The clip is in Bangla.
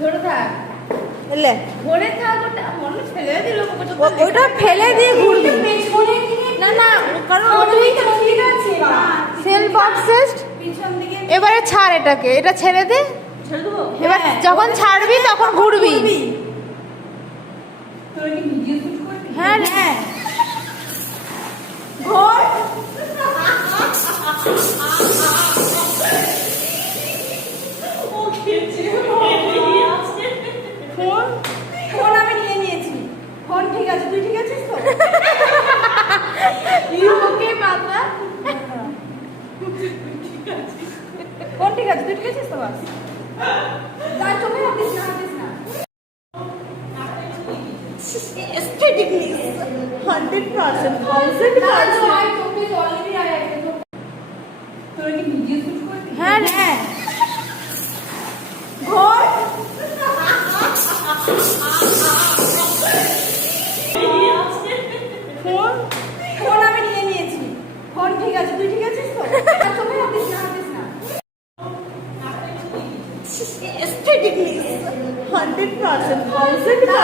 ধরে থাক লে ধরে থাক, ওটা মনে ফেলে দিল ওটা ফেলে দিয়ে ঘুরবি না না, কারণ ওটাই ঠিক আছে সেলফ অবসেসড। পিছন দিকে এবারে ছাড় এটাকে, এটা ছেড়ে দে। ছেড়ে দেবো। এবার যখন ছাড়বি তখন ঘুরবি। তোর কি ভিডিও শুট করবি? হ্যাঁ রে, ঘর ও খেয়েছে ফোন ফোন আমি নিয়ে নিয়েছি। ফোন ঠিক আছে, তুই ঠিক আছিস তো? ইউ ওকে মাতা? ফোন ঠিক আছে, তুই ঠিক আছিস তো? বাস তার চোখে হাত দিস না, হাত দিস না। aesthetically 100%, 1000%। তোর কি ভিডিও শুট করবি? হ্যাঁ রে, ঘর ফোন ফোন আমি নিয়ে নিয়েছি। ফোন ঠিক আছে, তুই ঠিক আছিস তো? তার চোখে হাত দিস না, হাত দিস না। aesthetically 100%, 1000%।